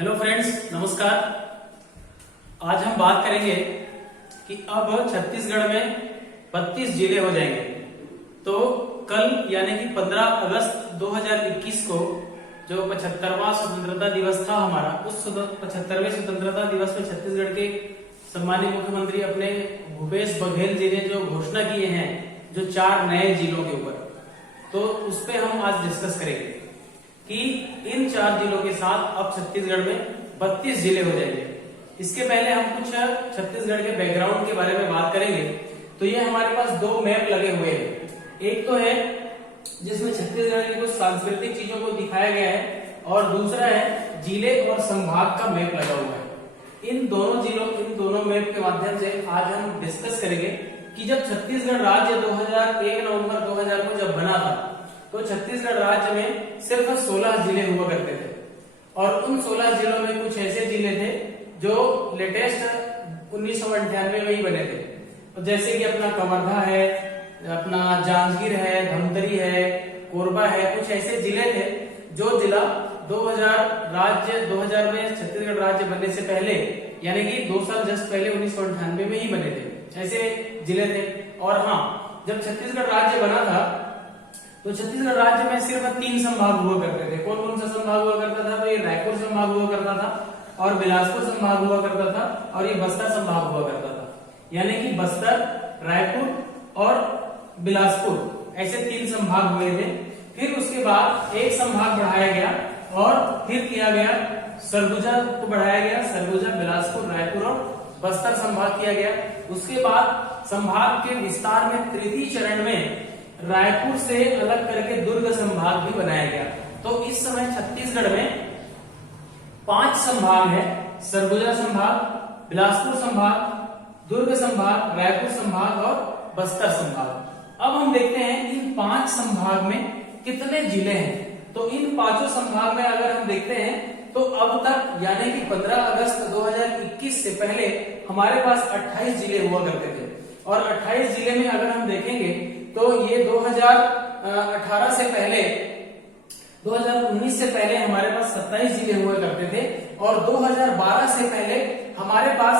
Hello friends, नमस्कार। आज हम बात करेंगे कि अब छत्तीसगढ़ में 32 जिले हो जाएंगे। तो कल यानी कि 15 अगस्त 2021 को जो 75वां स्वतंत्रता दिवस था हमारा, उस 75वें स्वतंत्रता दिवस में छत्तीसगढ़ के सम्मानित मुख्यमंत्री अपने भूपेश बघेल जी ने जो घोषणा किए हैं, जो 4 नए जिलों के ऊपर, तो उस पर हम आज डिस्कस करेंगे कि इन 4 जिलों के साथ अब छत्तीसगढ़ में 32 जिले हो जाएंगे। इसके पहले हम कुछ छत्तीसगढ़ के बैकग्राउंड के बारे में बात करेंगे। तो ये हमारे पास 2 मैप लगे हुए हैं। एक तो है जिसमें छत्तीसगढ़ की कुछ सांस्कृतिक चीजों को दिखाया गया है, और दूसरा है जिले और संभाग का मैप लगा हुआ है। इन दोनों मैप के माध्यम से आज हम डिस्कस करेंगे कि जब छत्तीसगढ़ राज्य 1 नवंबर 2000 को जब बना था, तो छत्तीसगढ़ राज्य में सिर्फ 16 जिले हुआ करते थे, और उन 16 जिलों में कुछ ऐसे जिले थे जो लेटेस्ट 1998 में ही बने थे। तो जैसे कि अपना कवर्धा है, अपना जांजगीर है, धमतरी है, कोरबा है, कुछ ऐसे जिले थे जो जिला 2000 में छत्तीसगढ़ राज्य बनने से पहले, यानी कि 2 साल जस्ट पहले 1998 में ही बने थे, ऐसे जिले थे। और हाँ, जब छत्तीसगढ़ राज्य बना था तो छत्तीसगढ़ राज्य में सिर्फ 3 संभाग हुआ करते थे। कौन कौन सा संभाग हुआ करता था? तो ये रायपुर संभाग हुआ करता था, और बिलासपुर संभाग हुआ करता था, और ये बस्तर संभाग हुआ करता था। यानी कि बस्तर, रायपुर और बिलासपुर, ऐसे 3 संभाग हुए थे। फिर उसके बाद एक संभाग बढ़ाया गया, और फिर किया गया सरगुजा को बढ़ाया गया। सरगुजा, बिलासपुर, रायपुर और बस्तर संभाग किया गया। उसके बाद संभाग के विस्तार में तृतीय चरण में रायपुर से अलग करके दुर्ग संभाग भी बनाया गया। तो इस समय छत्तीसगढ़ में 5 संभाग है: सरगुजा संभाग, बिलासपुर संभाग, दुर्ग संभाग, रायपुर संभाग और बस्तर संभाग। अब हम देखते हैं इन 5 संभाग में कितने जिले हैं। तो इन 5 संभाग में अगर हम देखते हैं तो अब तक यानी कि 15 अगस्त 2021 से पहले हमारे पास 28 जिले हुआ करते थे, और 28 जिले में अगर हम देखेंगे तो ये 2018 से पहले, 2019 से पहले हमारे पास 27 जिले हुआ करते थे, और 2012 से पहले हमारे पास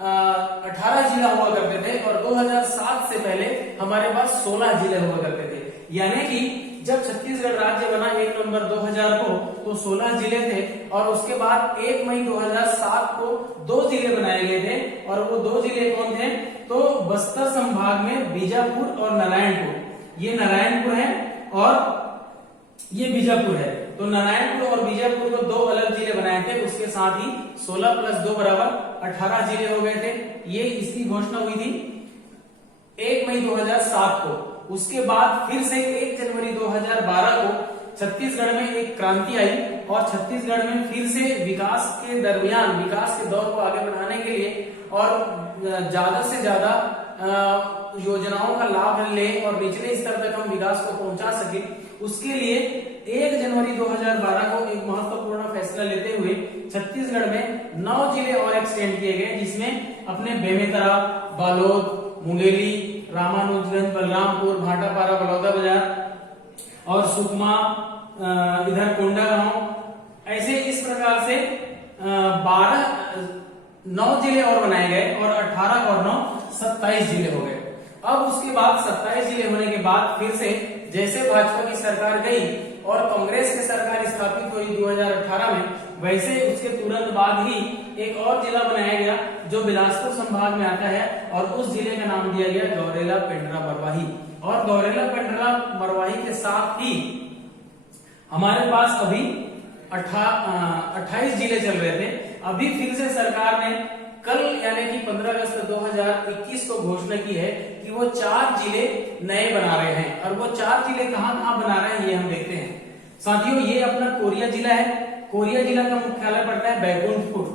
18 जिला हुआ करते थे, और 2007 से पहले हमारे पास 16 जिले हुआ करते थे। यानी कि जब छत्तीसगढ़ राज्य बना 1 नवंबर 2000 को, तो 16 जिले थे, और उसके बाद 1 मई 2007 को 2 जिले बनाए गए थे। और वो 2 जिले कौन थे? तो बस्तर संभाग में बीजापुर और नारायणपुर। ये नारायणपुर है और ये बीजापुर है। तो नारायणपुर और बीजापुर को 2 अलग जिले बनाए थे। उसके साथ ही 16 + 2 = 18 जिले हो गए थे। ये इसकी घोषणा हुई थी 1 मई 2007 को। उसके बाद फिर से 1 जनवरी 2012 को छत्तीसगढ़ में एक क्रांति आई, और छत्तीसगढ़ में फिर से विकास के दरमियान, विकास के दौर को आगे बढ़ाने के लिए और ज्यादा से ज्यादा योजनाओं का लाभ ले और निचले स्तर तक हम विकास को पहुंचा सके, उसके लिए 1 जनवरी 2012 को एक महत्वपूर्ण फैसला लेते हुए छत्तीसगढ़ में 9 जिले और एक्सटेंड किए गए, जिसमें अपने बेमेतरा, बालोद, मुंगेली, रामानुजगंज, बलरामपुर, भाटापारा, बलौदा बाजार और सुकमा, इधर कोंडागांव, ऐसे इस प्रकार से 9 जिले और बनाए गए, और 18 और 9 27 जिले हो गए। अब उसके बाद 27 जिले होने के बाद फिर से जैसे भाजपा की सरकार गई और कांग्रेस की सरकार स्थापित हुई 2018 में, वैसे उसके तुरंत बाद ही एक और जिला बनाया गया जो बिलासपुर संभाग में आता है, और उस जिले का नाम दिया गया गौरेला पेंड्रा मरवाही। और गौरेला पेंड्रा मरवाही के साथ ही हमारे पास अभी 28 जिले चल रहे थे। अभी फिर से सरकार ने कल यानी कि 15 अगस्त 2021 को घोषणा की है कि वो 4 जिले नए बना रहे हैं। और वो 4 जिले कहां कहां बना रहे हैं ये हम देखते हैं। साथियों, ये अपना कोरिया जिला है। कोरिया जिला का मुख्यालय पड़ता है बैकुंठपुर।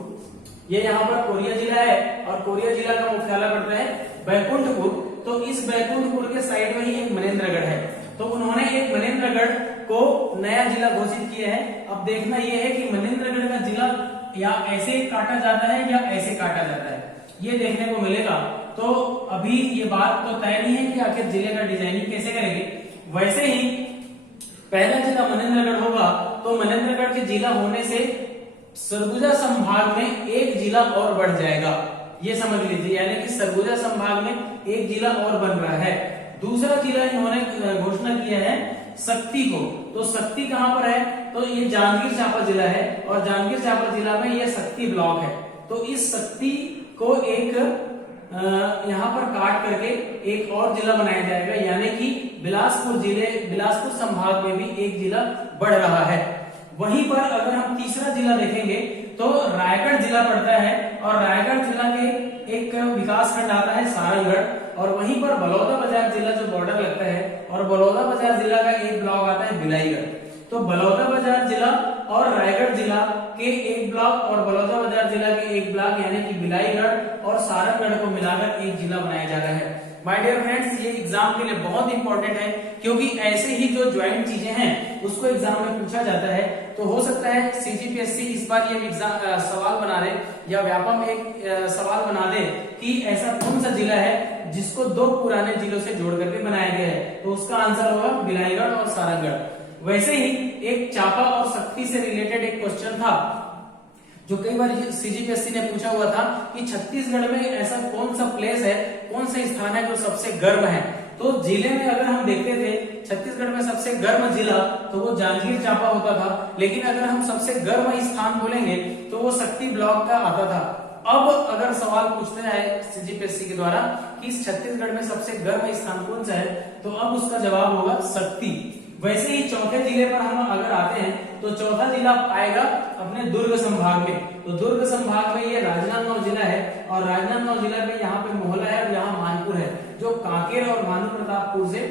ये यहाँ पर कोरिया जिला है, और कोरिया जिला का मुख्यालय पड़ता है बैकुंठपुर। तो इस बैकुंठपुर के साइड में ही एक मनेन्द्रगढ़ है। तो उन्होंने एक मनेन्द्रगढ़ को नया जिला घोषित किया है। अब देखना यह है कि मनेन्द्रगढ़ का जिला या ऐसे काटा जाता है या ऐसे काटा जाता है, ये देखने को मिलेगा। तो अभी ये बात तो तय नहीं है कि आखिर जिले का डिजाइनिंग कैसे करेंगे। वैसे ही पहला जिला मनेन्द्रगढ़ होगा, तो मनेन्द्रगढ़ के जिला होने से सरगुजा संभाग में एक जिला और बढ़ जाएगा, ये समझ लीजिए, यानी कि सरगुजा संभाग में एक जिला और बन रहा है। दूसरा जिला इन्होंने घोषणा किया है शक्ति को। तो शक्ति कहां पर है, तो ये जांजगीर चांपा जिला है और जांजगीर चांपा जिला में ये शक्ति ब्लॉक है। तो इस शक्ति को एक यहाँ पर काट करके एक और जिला बनाया जाएगा, यानी कि बिलासपुर संभाग में भी एक जिला बढ़ रहा है। वहीं पर अगर हम तीसरा जिला देखेंगे तो रायगढ़ जिला पड़ता है और रायगढ़ जिला के एक विकास खंड आता है सारंगगढ़ और वहीं पर बलौदाबाजार जिला जो बॉर्डर लगता है और बलौदाबाजार जिला का एक ब्लॉक आता है बिलाईगढ़। तो बलौदाबाजार जिला और रायगढ़ जिला के एक ब्लॉक और बलौदाबाजार जिला के एक ब्लॉक यानी कि बिलाईगढ़ और सारंगगढ़ को मिलाकर एक जिला बनाया जा रहा है। माय डियर फ्रेंड्स, ये एग्जाम के लिए बहुत इंपॉर्टेंट है क्योंकि ऐसे ही जो ज्वाइंट चीजें हैं उसको एग्जाम में पूछा जाता है। तो हो सकता है सीजीपीएससी इस बार ये एग्जाम सवाल बना दे या व्यापम एक सवाल बना दे कि ऐसा कौन सा जिला है जिसको दो पुराने जिलों से जोड़ करके बनाया गया है, तो उसका आंसर होगा बिलाईगढ़ और सारंगगढ़। वैसे ही एक चांपा और शक्ति से रिलेटेड एक क्वेश्चन था जो कई बार सीजीपीएससी ने पूछा हुआ था कि छत्तीसगढ़ में ऐसा कौन सा प्लेस है, कौन सा स्थान है जो सबसे गर्म है। तो जिले में अगर हम देखते थे छत्तीसगढ़ में सबसे गर्म जिला तो वो जांजगीर चांपा होता था, लेकिन अगर हम सबसे गर्म स्थान बोलेंगे तो वो शक्ति ब्लॉक का आता था। अब अगर सवाल पूछते हैं सीजीपीएससी के द्वारा कि छत्तीसगढ़ में सबसे गर्म स्थान कौन सा है, तो अब उसका जवाब होगा शक्ति। वैसे ही चौथे जिले पर हम अगर आते हैं तो चौथा जिला आएगा अपने दुर्ग संभाग में। तो दुर्ग संभाग में ये राजनांदगांव जिला है और राजनांदगांव जिला में यहाँ पे मोहला है और यहाँ मानपुर है जो कांकेर और भानुप्रतापपुर से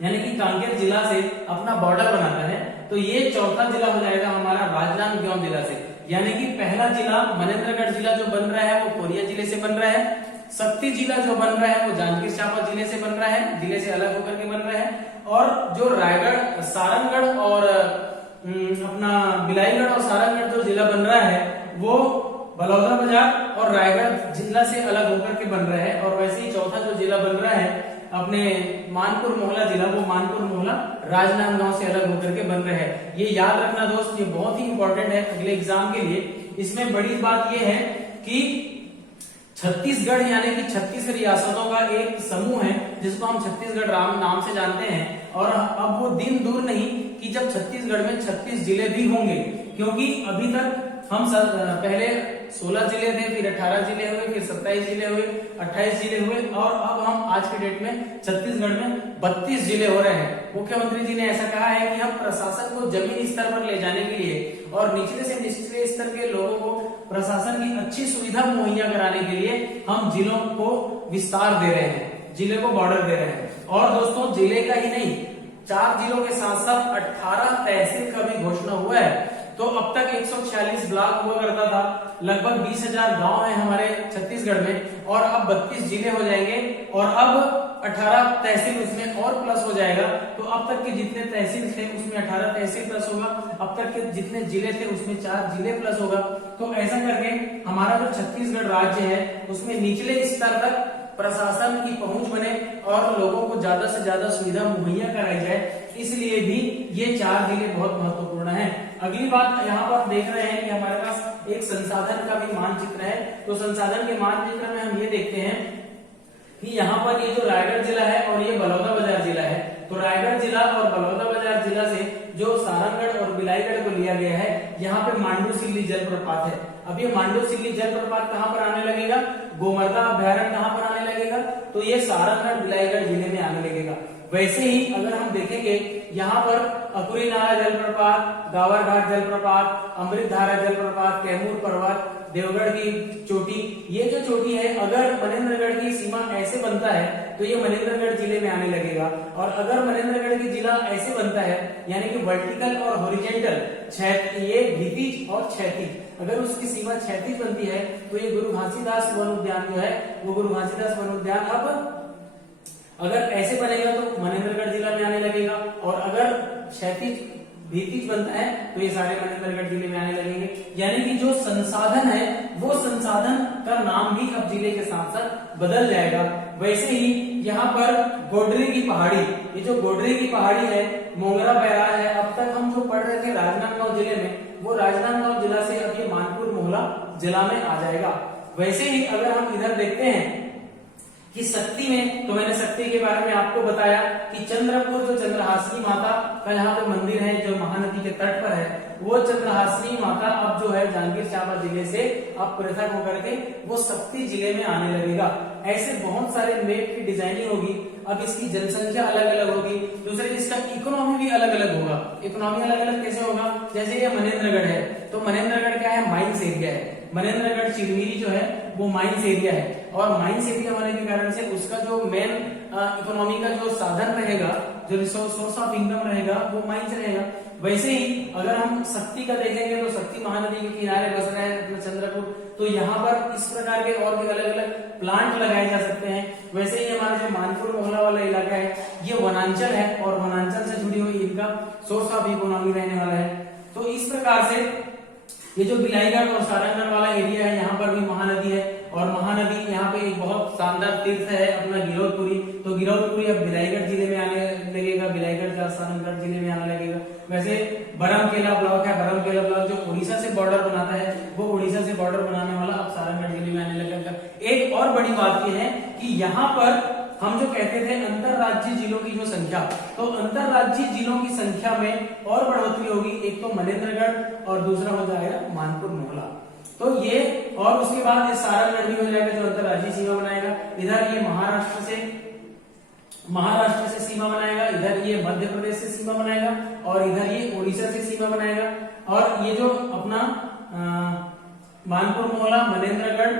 यानी कि कांकेर जिला से अपना बॉर्डर बनाता है। तो ये चौथा जिला हो जाएगा हमारा राजनांदगांव जिला से, यानी कि पहला जिला मनेन्द्रगढ़ जिला जो बन रहा है वो कोरिया जिले से बन रहा है, शक्ति जिला जो बन रहा है वो जांजगीर चांपा जिले से बन रहा है, जिले से अलग होकर के बन रहा है, और जो रायगढ़ सारंगगढ़ और अपना बिलाईगढ़ और सारंगगढ़ जो जिला बन रहा है वो बलौदाबाजार और रायगढ़ जिला से अलग होकर के बन रहा है। और वैसे ही चौथा जो जिला बन रहा है अपने मानपुर मोहला जिला, वो मानपुर मोहला राजनांदगांव से अलग होकर के बन रहा है। ये याद रखना दोस्त, ये बहुत ही इंपॉर्टेंट है अगले एग्जाम के लिए। इसमें बड़ी बात ये है कि छत्तीसगढ़ यानी कि 36 रियासतों का एक समूह है जिसको हम छत्तीसगढ़ नाम से जानते हैं। और अब वो दिन दूर नहीं कि जब छत्तीसगढ़ में 36 जिले भी होंगे, क्योंकि अभी तक हम पहले 16 जिले थे, फिर 18 जिले हुए, फिर 27 जिले हुए, 28 जिले हुए और अब हम आज के डेट में छत्तीसगढ़ में 32 जिले हो रहे हैं। मुख्यमंत्री जी ने ऐसा कहा है कि हम प्रशासन को जमीनी स्तर पर ले जाने के लिए और निचले से निचले स्तर के लोगों को प्रशासन की अच्छी सुविधा मुहैया कराने के लिए हम जिलों को विस्तार दे रहे हैं, जिले को बॉर्डर दे रहे हैं। और दोस्तों जिले का ही नहीं, 4 जिलों के साथ साथ 18 तहसील का भी घोषणा हुआ है। तो अब तक 146 ब्लॉक हुआ करता था, लगभग 20,000 गांव है हमारे छत्तीसगढ़ में और अब 32 जिले हो जाएंगे और अब 18 तहसील उसमें और प्लस हो जाएगा। तो अब तक के जितने तहसील थे उसमें 18 तहसील प्लस होगा, अब तक के जितने जिले थे उसमें 4 जिले प्लस होगा। तो ऐसा करके हमारा जो छत्तीसगढ़ राज्य है उसमें निचले स्तर तक प्रशासन की पहुंच बने और लोगों को ज्यादा से ज्यादा सुविधा मुहैया कराई जाए, इसलिए भी ये 4 जिले बहुत महत्वपूर्ण है। अगली बात यहाँ पर देख रहे हैं कि हमारे पास एक संसाधन का भी मानचित्र है। तो संसाधन के मानचित्र में हम ये देखते हैं कि यहाँ पर ये जो रायगढ़ जिला है और ये बलौदाबाजार जिला है, तो रायगढ़ जिला और बलौदाबाजार जिला से जो सारंगगढ़ और बिलाईगढ़ को लिया गया है, यहाँ पे मांडू सिल्ली जलप्रपात है। अब ये मांडू सिल्ली जलप्रपात कहाँ पर आने लगेगा, गोमर्दा अभ्यारण्य कहाँ पर आने लगेगा, तो ये सारंगगढ़ बिलाईगढ़ जिले में आने लगेगा। वैसे ही अगर हम देखेंगे यहाँ पर अकुरी नाला जलप्रपात, गावर घाट जलप्रपात, अमृतधारा जलप्रपात, कैमूर पर्वत, देवगढ़ की चोटी, ये जो चोटी है अगर मनेन्द्रगढ़ की सीमा ऐसे बनता है तो ये मनेन्द्रगढ़ जिले में आने लगेगा। और अगर मनेन्द्रगढ़ की जिला ऐसे बनता है यानी कि वर्टिकल और हॉरिजॉन्टल, ये भीतिज और क्षैतिज, अगर उसकी सीमा क्षैतिज बनती है तो ये गुरु घासीदास वन उद्यान जो है वो गुरु घासीदास वन उद्यान अब अगर ऐसे बनेगा तो मनेन्द्रगढ़ जिला में आने लगेगा। और अगर क्षैतिज भीतिज बनता है तो ये सारे मनेन्द्रगढ़ जिले में आने लगेंगे। यानी कि जो संसाधन है वो संसाधन का नाम भी अब जिले के साथ साथ बदल जाएगा। वैसे ही यहाँ पर गोडरी की पहाड़ी, ये जो गोडरी की पहाड़ी है, मोंगरा बैराज है, अब तक हम जो पढ़ रहे थे राजनांदगांव जिले में, वो राजनांदगांव जिला से अब ये मानपुर मोहला जिला में आ जाएगा। वैसे ही अगर हम इधर देखते हैं कि शक्ति में, तो मैंने शक्ति के बारे में आपको बताया कि चंद्रपुर जो चंद्रहासिनी माता का यहाँ पे मंदिर है जो महानदी के तट पर है, वो चंद्रहासिनी माता अब जो है जांजगीर चांपा जिले से अब पृथक होकर के वो शक्ति जिले में आने लगेगा। ऐसे बहुत सारे मैप की डिजाइनिंग होगी। अब इसकी जनसंख्या अलग अलग होगी, दूसरे इसका इकोनॉमी भी अलग अलग होगा। इकोनॉमी अलग अलग कैसे होगा? जैसे ये मनेन्द्रगढ़ है, तो मनेन्द्रगढ़ क्या है? माइंस एरिया है। मनेन्द्रगढ़ चिरमिरी जो है वो माइंस एरिया है, और माइंस एरिया होने के कारण से उसका जो मेन इकोनॉमी का जो साधन रहेगा, जो सोर्स ऑफ इनकम रहेगा, वो माइंस रहेगा। वैसे ही अगर हम शक्ति का देखेंगे तो शक्ति महानदी के किनारे बस रहा है अपना चंद्रपुर, तो यहाँ पर इस प्रकार के और भी अलग अलग प्लांट लगाए जा सकते हैं। वैसे ही हमारा जो मानपुर मोहला वाला इलाका है ये वनांचल है, और वनांचल से जुड़ी हुई इनका सोर्स ऑफ इकोनॉमी रहने वाला है। तो इस प्रकार से ये जो बिलाईगढ़ और सारंगगढ़ वाला एरिया है, यहाँ पर भी महानदी है, और महानदी यहाँ पे एक बहुत शानदार तीर्थ है अपना गिरौदपुरी। तो गिरौदपुरी अब बिलाईगढ़ जिले में आने लगेगा, बिलाईगढ़ सारंगगढ़ जिले में आने लगेगा। वैसे बरमकेला ब्लॉक है, बरमकेला ब्लॉक जो उड़ीसा से बॉर्डर बनाता है, वो उड़ीसा से बॉर्डर बनाने वाला अब सारंगगढ़ जिले में आने लगेगा। एक और बड़ी बात यह है कि यहाँ पर हम जो कहते थे अंतरराज्यीय जिलों की जो संख्या, तो अंतरराज्यीय जिलों की संख्या में और बढ़ोतरी होगी। एक तो मनेन्द्रगढ़ और दूसरा हो जाएगा मानपुर मोहला। तो ये, और उसके बाद ये सारंगगढ़ भी हो जाएगा जो अंतरराज्यीय सीमा बनाएगा। इधर ये महाराष्ट्र से सीमा बनाएगा, इधर ये मध्य प्रदेश से सीमा बनाएगा, और इधर ये उड़ीसा से सीमा बनाएगा। और ये जो अपना मानपुर मोहला, मनेन्द्रगढ़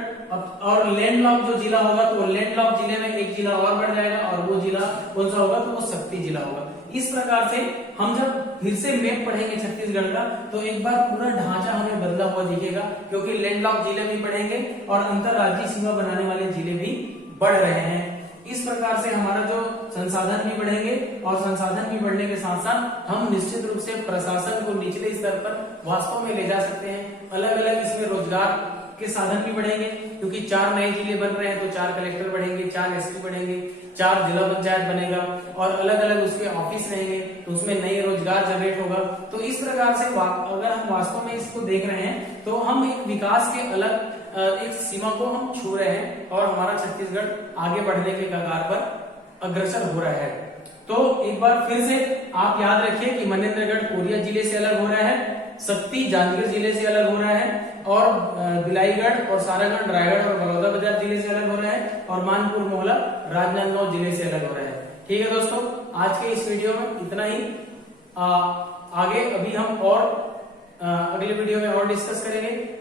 और लैंडलॉक जो जिला होगा, तो लैंडलॉक जिले में एक जिला और बढ़ जाएगा, और वो जिला कौन सा होगा? तो वो शक्ति जिला होगा। इस प्रकार से हम जब फिर से मैप पढ़ेंगे छत्तीसगढ़ का, तो एक बार पूरा ढांचा हमें बदला हुआ दिखेगा, क्योंकि लैंडलॉक जिले भी बढ़ेंगे और अंतरराज्यीय सीमा बनाने वाले जिले भी बढ़ रहे हैं। इस प्रकार से हमारा जो संसाधन भी बढ़ेंगे, और संसाधन भी बढ़ने के साथ साथ हम निश्चित रूप से प्रशासन को निचले स्तर पर वास्तव में ले जा सकते हैं। अलग अलग इसमें रोजगार के साधन भी बढ़ेंगे, क्योंकि 4 नए जिले बन रहे हैं, तो 4 कलेक्टर बढ़ेंगे, 4 एसपी बढ़ेंगे, 4 जिला पंचायत बनेगा, और अलग अलग उसके ऑफिस रहेंगे, तो उसमें नए रोजगार जनरेट होगा। तो इस प्रकार से अगर हम वास्तव में इसको देख रहे हैं, तो हम एक विकास के अलग एक सीमा को हम छू रहे हैं, और हमारा छत्तीसगढ़ आगे बढ़ने के कगार पर अग्रसर हो रहा है। तो एक बार फिर से आप याद रखिए कि मनेन्द्रगढ़ कोरिया जिले से अलग हो रहा है, शक्ति जांजगीर जिले से अलग हो रहा है, और बिलाईगढ़ और सारंगगढ़ रायगढ़ और बलौदाबाजार जिले से अलग हो रहा है, और मानपुर मोहला राजनांदगांव जिले से अलग हो रहा है। ठीक है दोस्तों, आज के इस वीडियो में इतना ही। आगे अभी हम और अगले वीडियो में और डिस्कस करेंगे।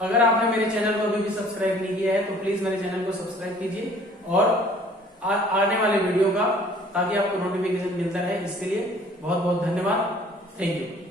अगर आपने मेरे चैनल को अभी भी सब्सक्राइब नहीं किया है, तो प्लीज मेरे चैनल को सब्सक्राइब कीजिए, और आने वाले वीडियो का ताकि आपको नोटिफिकेशन मिलता रहे। इसके लिए बहुत बहुत धन्यवाद। Thank you.